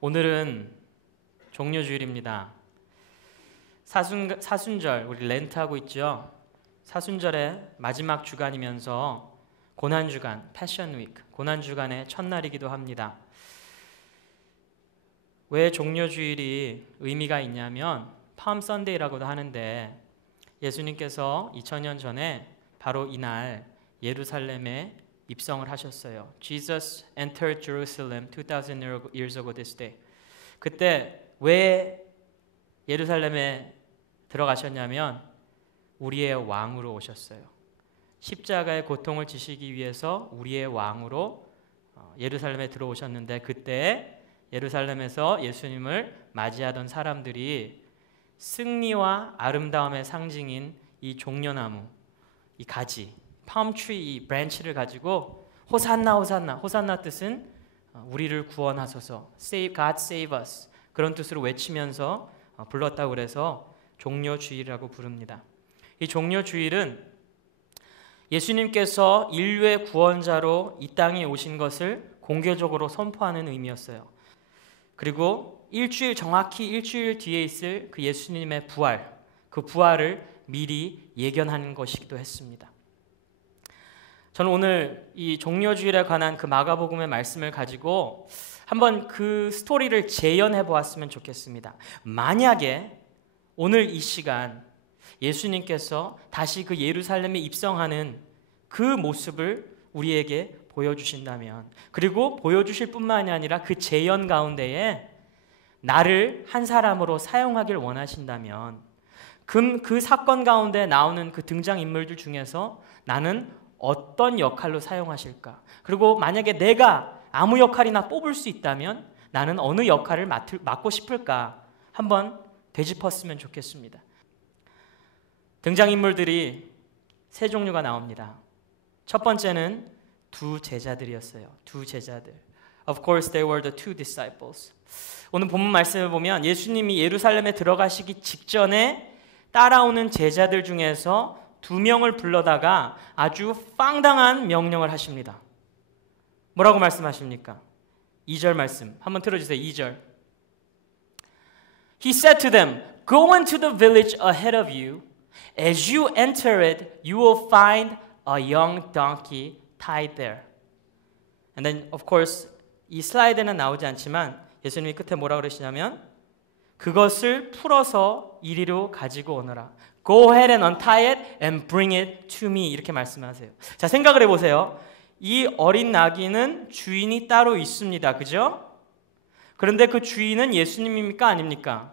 오늘은 종료주일입니다. 사순절 우리 렌트하고 있죠. 사순절의 마지막 주간이면서 고난주간, 패션 위크, 고난주간의 첫날이기도 합니다. 왜 종료주일이 의미가 있냐면 팜 선데이라고도 하는데 예수님께서 2000년 전에 바로 이날 예루살렘에 입성을 하셨어요. Jesus entered Jerusalem 2000 years ago this day. 그때 왜 예루살렘에 들어가셨냐면 우리의 왕으로 오셨어요. 십자가의 고통을 지시기 위해서 우리의 왕으로 예루살렘에 들어오셨는데 그때 예루살렘에서 예수님을 맞이하던 사람들이 승리와 아름다움의 상징인 이 종려나무, 이 가지, 팜트리 이 브랜치를 가지고 호산나 호산나, 호산나 뜻은 우리를 구원하소서, save God save us 그런 뜻으로 외치면서 불렀다고 그래서 종려주일이라고 부릅니다. 이 종려주일은 예수님께서 인류의 구원자로 이 땅에 오신 것을 공개적으로 선포하는 의미였어요. 그리고 정확히 일주일 뒤에 있을 그 예수님의 부활, 그 부활을 미리 예견하는 것이기도 했습니다. 저는 오늘 이 종려주일에 관한 그 마가복음의 말씀을 가지고 한번 그 스토리를 재현해 보았으면 좋겠습니다. 만약에 오늘 이 시간 예수님께서 다시 그 예루살렘에 입성하는 그 모습을 우리에게 보여주신다면, 그리고 보여주실 뿐만이 아니라 그 재현 가운데에 나를 한 사람으로 사용하길 원하신다면 그 사건 가운데 나오는 그 등장인물들 중에서 나는 어떤 역할로 사용하실까? 그리고 만약에 내가 아무 역할이나 뽑을 수 있다면 나는 어느 역할을 맡고 싶을까? 한번 되짚었으면 좋겠습니다. 등장인물들이 세 종류가 나옵니다. 첫 번째는 두 제자들이었어요. 두 제자들. Of course, they were the two disciples. 오늘 본문 말씀을 보면 예수님이 예루살렘에 들어가시기 직전에 따라오는 제자들 중에서 두 명을 불러다가 아주 황당한 명령을 하십니다. 뭐라고 말씀하십니까? 2절 말씀 한번 들어주세요. 2절. He said to them, Go into the village ahead of you. As you enter it, you will find a young donkey tied there. And then, of course, 이 슬라이드는 나오지 않지만 예수님이 끝에 뭐라고 그러시냐면 그것을 풀어서 이리로 가지고 오너라. Go ahead and untie it and bring it to me. 이렇게 말씀하세요. 자, 생각을 해보세요. 이 어린 나귀는 주인이 따로 있습니다. 그죠? 그런데 그 주인은 예수님입니까? 아닙니까?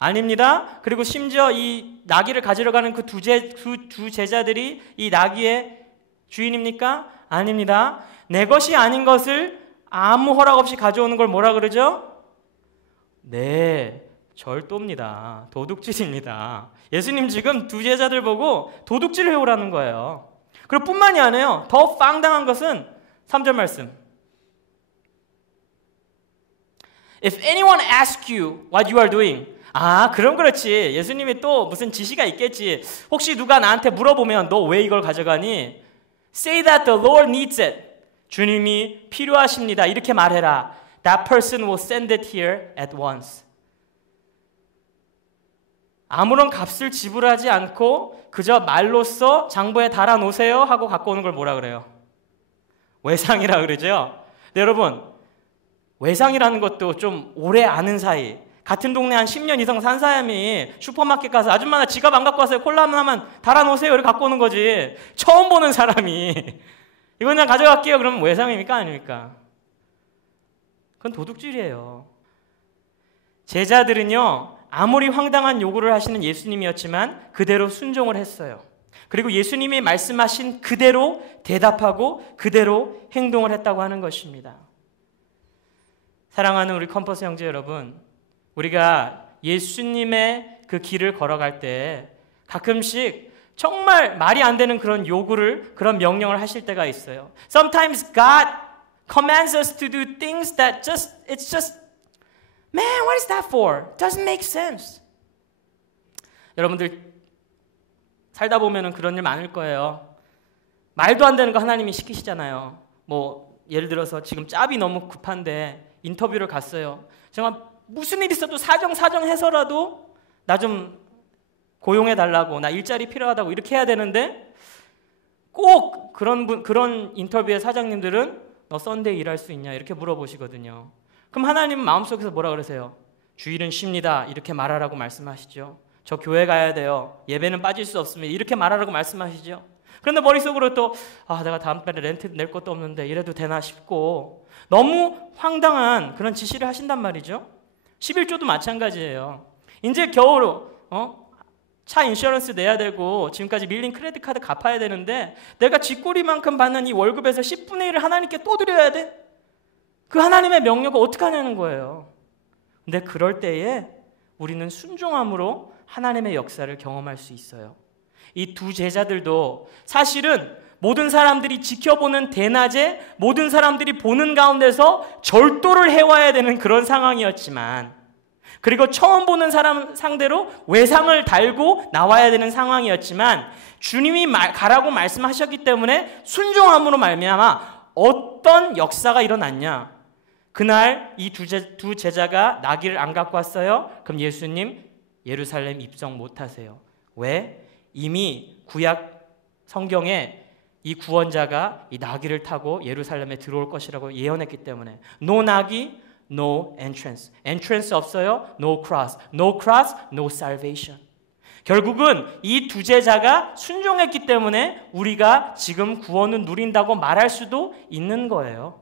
아닙니다. 그리고 심지어 이 나귀를 가지러 가는 그 두 제자들이 이 나귀의 주인입니까? 아닙니다. 내 것이 아닌 것을 아무 허락 없이 가져오는 걸 뭐라 그러죠? 네, 절도입니다. 도둑질입니다. 예수님 지금 두 제자들 보고 도둑질 해오라는 거예요. 그리고 뿐만이 아니에요. 더 황당한 것은 3절 말씀. If anyone asks you what you are doing, 그럼 그렇지. 예수님이 또 무슨 지시가 있겠지. 혹시 누가 나한테 물어보면 너 왜 이걸 가져가니? Say that the Lord needs it. 주님이 필요하십니다. 이렇게 말해라. That person will send it here at once. 아무런 값을 지불하지 않고 그저 말로써 장부에 달아놓으세요 하고 갖고 오는 걸 뭐라 그래요? 외상이라 그러죠. 네, 여러분, 외상이라는 것도 좀 오래 아는 사이, 같은 동네 한 10년 이상 산 사람이 슈퍼마켓 가서 아줌마 나 지갑 안 갖고 왔어요. 콜라 하나만 달아놓으세요. 이렇게 갖고 오는 거지. 처음 보는 사람이 이거 그냥 가져갈게요. 그러면 외상입니까? 아닙니까? 그건 도둑질이에요. 제자들은요, 아무리 황당한 요구를 하시는 예수님이었지만 그대로 순종을 했어요. 그리고 예수님이 말씀하신 그대로 대답하고 그대로 행동을 했다고 하는 것입니다. 사랑하는 우리 컴퍼스 형제 여러분, 우리가 예수님의 그 길을 걸어갈 때 가끔씩 정말 말이 안 되는 그런 요구를, 그런 명령을 하실 때가 있어요. Sometimes God commands us to do things that it's just, man, what is that for? Doesn't make sense. 여러분들 살다 보면은 그런 일 많을 거예요. 말도 안 되는 거 하나님이 시키시잖아요. 뭐 예를 들어서 지금 짭이 너무 급한데 인터뷰를 갔어요. 정말 무슨 일 있어도 사정해서라도 나 좀 고용해달라고, 나 일자리 필요하다고 이렇게 해야 되는데 꼭 그런 인터뷰의 사장님들은 너 썬데이 일할 수 있냐 이렇게 물어보시거든요. 그럼 하나님은 마음속에서 뭐라 그러세요? 주일은 쉽니다 이렇게 말하라고 말씀하시죠. 저 교회 가야 돼요. 예배는 빠질 수 없습니다. 이렇게 말하라고 말씀하시죠. 그런데 머릿속으로 또 내가 다음 달에 렌트 낼 것도 없는데 이래도 되나 싶고 너무 황당한 그런 지시를 하신단 말이죠. 11조도 마찬가지예요. 이제 겨우 차 인슈런스 내야 되고 지금까지 밀린 크레딧 카드 갚아야 되는데 내가 쥐꼬리만큼 받는 이 월급에서 10분의 1을 하나님께 또 드려야 돼? 그 하나님의 명령을 어떻게 하냐는 거예요. 근데 그럴 때에 우리는 순종함으로 하나님의 역사를 경험할 수 있어요. 이 두 제자들도 사실은 모든 사람들이 지켜보는 대낮에 모든 사람들이 보는 가운데서 절도를 해와야 되는 그런 상황이었지만, 그리고 처음 보는 사람 상대로 외상을 달고 나와야 되는 상황이었지만 주님이 가라고 말씀하셨기 때문에 순종함으로 말미암아 어떤 역사가 일어났냐. 그날 이 두 제자가 나귀를 안 갖고 왔어요. 그럼 예수님 예루살렘 입성 못하세요. 왜? 이미 구약 성경에 이 구원자가 이 나귀를 타고 예루살렘에 들어올 것이라고 예언했기 때문에 no 나귀, no entrance. entrance 없어요. no cross. no cross, no salvation. 결국은 이 두 제자가 순종했기 때문에 우리가 지금 구원을 누린다고 말할 수도 있는 거예요.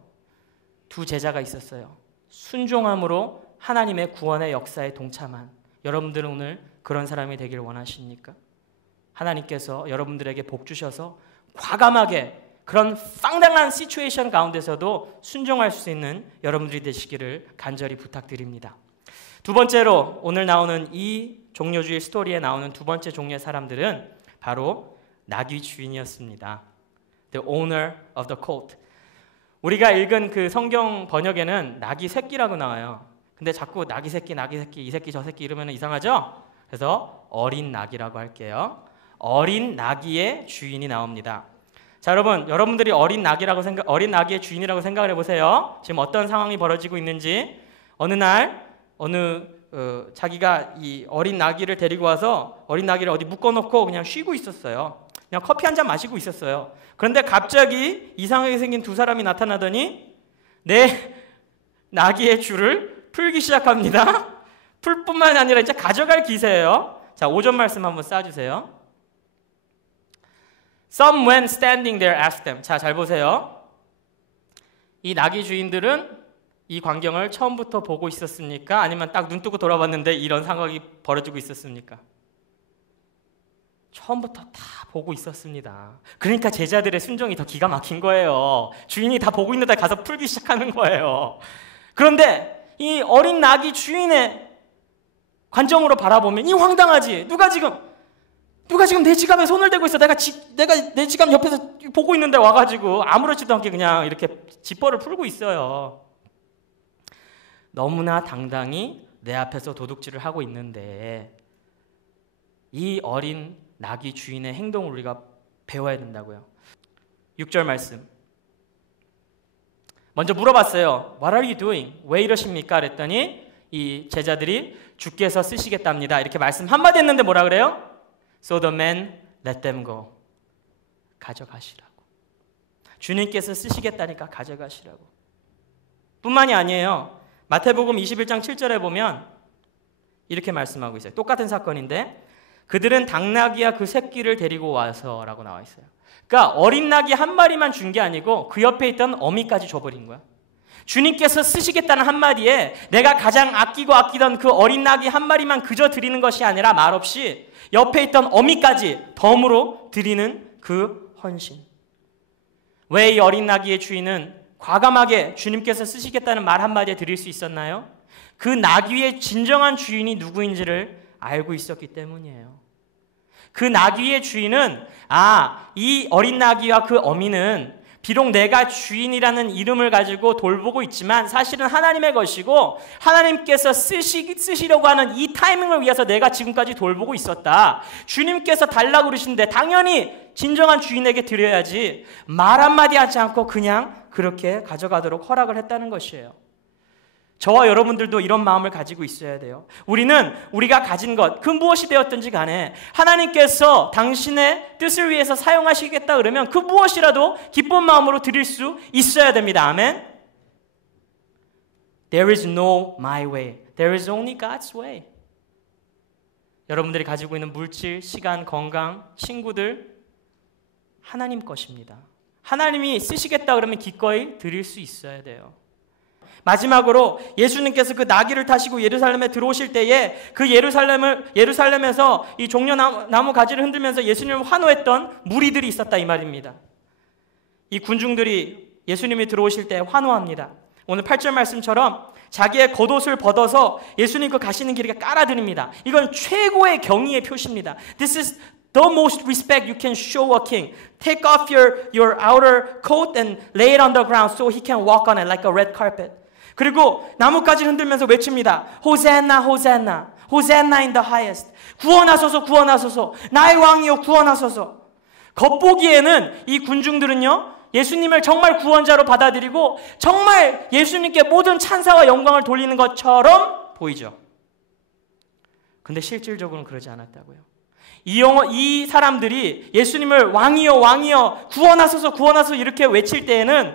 두 제자가 있었어요. 순종함으로 하나님의 구원의 역사에 동참한 여러분들은 오늘 그런 사람이 되길 원하십니까? 하나님께서 여러분들에게 복 주셔서 과감하게 그런 황당한 시츄에이션 가운데서도 순종할 수 있는 여러분들이 되시기를 간절히 부탁드립니다. 두 번째로 오늘 나오는 이 종려주일 스토리에 나오는 두 번째 종류의 사람들은 바로 나귀 주인이었습니다. The owner of the colt. 우리가 읽은 그 성경 번역에는 나귀 새끼라고 나와요. 근데 자꾸 나귀 새끼, 이 새끼, 저 새끼 이러면 이상하죠? 그래서 어린 나귀라고 할게요. 어린 나귀의 주인이 나옵니다. 자, 여러분들이 어린 나귀의 주인이라고 생각을 해보세요. 지금 어떤 상황이 벌어지고 있는지. 어느 날 자기가 이 어린 나귀를 데리고 와서 어린 나귀를 어디 묶어놓고 그냥 쉬고 있었어요. 그냥 커피 한 잔 마시고 있었어요. 그런데 갑자기 이상하게 생긴 두 사람이 나타나더니 내 나귀의 줄을 풀기 시작합니다. 풀 뿐만 아니라 이제 가져갈 기세예요. 자, 5절 말씀 한번 쌓아주세요. Some when standing there asked them. 자, 잘 보세요. 이 나귀 주인들은 이 광경을 처음부터 보고 있었습니까? 아니면 딱 눈 뜨고 돌아봤는데 이런 상황이 벌어지고 있었습니까? 처음부터 다 보고 있었습니다. 그러니까 제자들의 순종이 더 기가 막힌 거예요. 주인이 다 보고 있는데 가서 풀기 시작하는 거예요. 그런데 이 어린 나귀 주인의 관점으로 바라보면 이 황당하지. 누가 지금 내 지갑에 손을 대고 있어. 내가 내 지갑 옆에서 보고 있는데 와가지고 아무렇지도 않게 그냥 이렇게 지퍼를 풀고 있어요. 너무나 당당히 내 앞에서 도둑질을 하고 있는데 이 어린 나귀 주인의 행동을 우리가 배워야 된다고요. 6절 말씀. 먼저 물어봤어요. What are you doing? 왜 이러십니까? 그랬더니 이 제자들이 주께서 쓰시겠답니다. 이렇게 말씀 한마디 했는데 뭐라 그래요? So the man let them go. 가져가시라고. 주님께서 쓰시겠다니까 가져가시라고. 뿐만이 아니에요. 마태복음 21장 7절에 보면 이렇게 말씀하고 있어요. 똑같은 사건인데 그들은 당나귀와 그 새끼를 데리고 와서라고 나와 있어요. 그러니까 어린 나귀 한 마리만 준 게 아니고 그 옆에 있던 어미까지 줘버린 거야. 주님께서 쓰시겠다는 한마디에 내가 가장 아끼던 그 어린 나귀 한 마리만 그저 드리는 것이 아니라 말없이 옆에 있던 어미까지 덤으로 드리는 그 헌신. 왜 이 어린 나귀의 주인은 과감하게 주님께서 쓰시겠다는 말 한마디에 드릴 수 있었나요? 그 나귀의 진정한 주인이 누구인지를 알고 있었기 때문이에요. 그 나귀의 주인은 이 어린 나귀와 그 어미는 비록 내가 주인이라는 이름을 가지고 돌보고 있지만 사실은 하나님의 것이고 하나님께서 쓰시려고 하는 이 타이밍을 위해서 내가 지금까지 돌보고 있었다. 주님께서 달라고 그러시는데 당연히 진정한 주인에게 드려야지 말 한마디 하지 않고 그냥 그렇게 가져가도록 허락을 했다는 것이에요. 저와 여러분들도 이런 마음을 가지고 있어야 돼요. 우리는 우리가 가진 것, 그 무엇이 되었든지 간에 하나님께서 당신의 뜻을 위해서 사용하시겠다 그러면 그 무엇이라도 기쁜 마음으로 드릴 수 있어야 됩니다. 아멘. There is no my way. There is only God's way. 여러분들이 가지고 있는 물질, 시간, 건강, 친구들 하나님 것입니다. 하나님이 쓰시겠다 그러면 기꺼이 드릴 수 있어야 돼요. 마지막으로 예수님께서 그 나귀를 타시고 예루살렘에 들어오실 때에 그 예루살렘에서 이 종려나무 가지를 흔들면서 예수님을 환호했던 무리들이 있었다 이 말입니다. 이 군중들이 예수님이 들어오실 때 환호합니다. 오늘 8절 말씀처럼 자기의 겉옷을 벗어서 예수님 그 가시는 길에 깔아드립니다. 이건 최고의 경의의 표시입니다. This is the most respect you can show a king. Take off your outer coat and lay it on the ground so he can walk on it like a red carpet. 그리고 나뭇가지를 흔들면서 외칩니다. 호산나 호산나 호산나 in the highest. 구원하소서 구원하소서 나의 왕이여 구원하소서. 겉보기에는 이 군중들은요 예수님을 정말 구원자로 받아들이고 정말 예수님께 모든 찬사와 영광을 돌리는 것처럼 보이죠. 근데 실질적으로는 그러지 않았다고요. 이 사람들이 예수님을 왕이여 왕이여 구원하소서 구원하소서 이렇게 외칠 때에는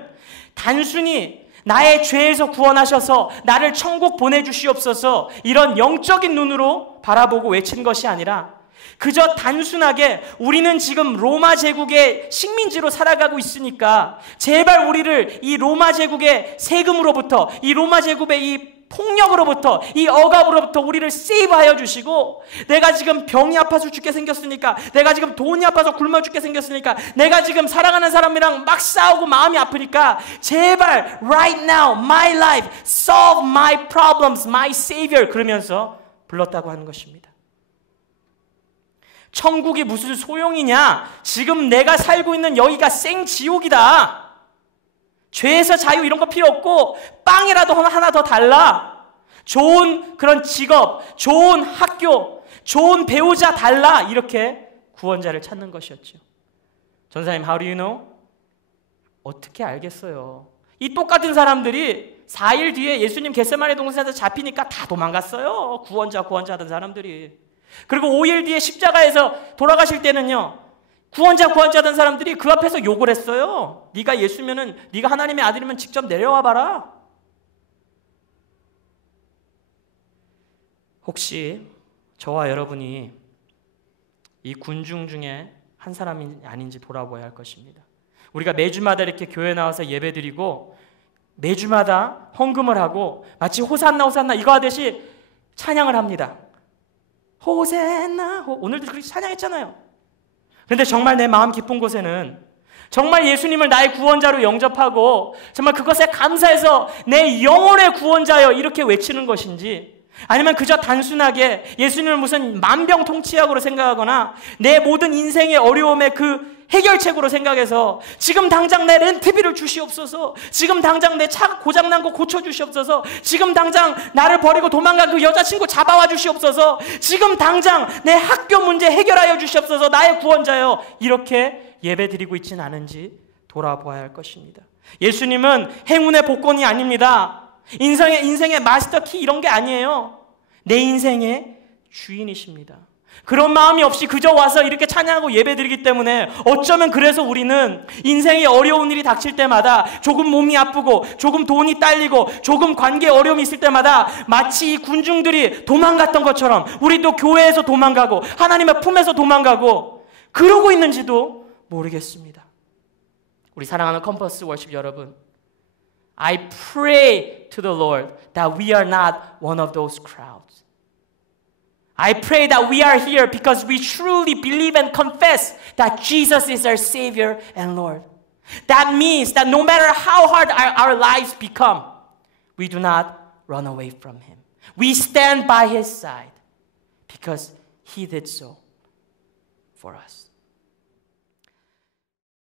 단순히 나의 죄에서 구원하셔서 나를 천국 보내주시옵소서 이런 영적인 눈으로 바라보고 외친 것이 아니라 그저 단순하게 우리는 지금 로마 제국의 식민지로 살아가고 있으니까 제발 우리를 이 로마 제국의 세금으로부터 이 로마 제국의 이 폭력으로부터 이 억압으로부터 우리를 세이브하여 주시고 내가 지금 병이 아파서 죽게 생겼으니까 내가 지금 돈이 아파서 굶어 죽게 생겼으니까 내가 지금 사랑하는 사람이랑 막 싸우고 마음이 아프니까 제발 right now my life solve my problems my savior 그러면서 불렀다고 하는 것입니다. 천국이 무슨 소용이냐? 지금 내가 살고 있는 여기가 생지옥이다. 죄에서 자유 이런 거 필요 없고 빵이라도 하나 더 달라. 좋은 그런 직업, 좋은 학교, 좋은 배우자 달라. 이렇게 구원자를 찾는 것이었죠. 전사님, how do you know? 어떻게 알겠어요? 이 똑같은 사람들이 4일 뒤에 예수님 겟세마네 동산에서 잡히니까 다 도망갔어요. 구원자 하던 사람들이. 그리고 5일 뒤에 십자가에서 돌아가실 때는요. 구원자 하던 사람들이 그 앞에서 욕을 했어요. 네가 예수면은 네가 하나님의 아들이면 직접 내려와 봐라. 혹시 저와 여러분이 이 군중 중에 한 사람이 아닌지 돌아보아야 할 것입니다. 우리가 매주마다 이렇게 교회 나와서 예배드리고 매주마다 헌금을 하고 마치 호산나 호산나 이거 하듯이 찬양을 합니다. 호산나 오늘도 그렇게 찬양했잖아요. 그런데 정말 내 마음 깊은 곳에는 정말 예수님을 나의 구원자로 영접하고 정말 그것에 감사해서 내 영혼의 구원자여 이렇게 외치는 것인지 아니면 그저 단순하게 예수님을 무슨 만병통치약으로 생각하거나 내 모든 인생의 어려움의 그 해결책으로 생각해서 지금 당장 내 렌트비를 주시옵소서, 지금 당장 내 차 고장난 거 고쳐주시옵소서, 지금 당장 나를 버리고 도망간 그 여자친구 잡아와 주시옵소서, 지금 당장 내 학교 문제 해결하여 주시옵소서, 나의 구원자여 이렇게 예배드리고 있지는 않은지 돌아보아야 할 것입니다. 예수님은 행운의 복권이 아닙니다. 인생의 마스터키 이런 게 아니에요. 내 인생의 주인이십니다. 그런 마음이 없이 그저 와서 이렇게 찬양하고 예배드리기 때문에 어쩌면 그래서 우리는 인생의 어려운 일이 닥칠 때마다 조금 몸이 아프고 조금 돈이 딸리고 조금 관계에 어려움이 있을 때마다 마치 이 군중들이 도망갔던 것처럼 우리도 교회에서 도망가고 하나님의 품에서 도망가고 그러고 있는지도 모르겠습니다. 우리 사랑하는 컴퍼스 월십 여러분, I pray to the Lord that we are not one of those crowds. I pray that we are here because we truly believe and confess that Jesus is our Savior and Lord. That means that no matter how hard our lives become, we do not run away from Him. We stand by His side because He did so for us.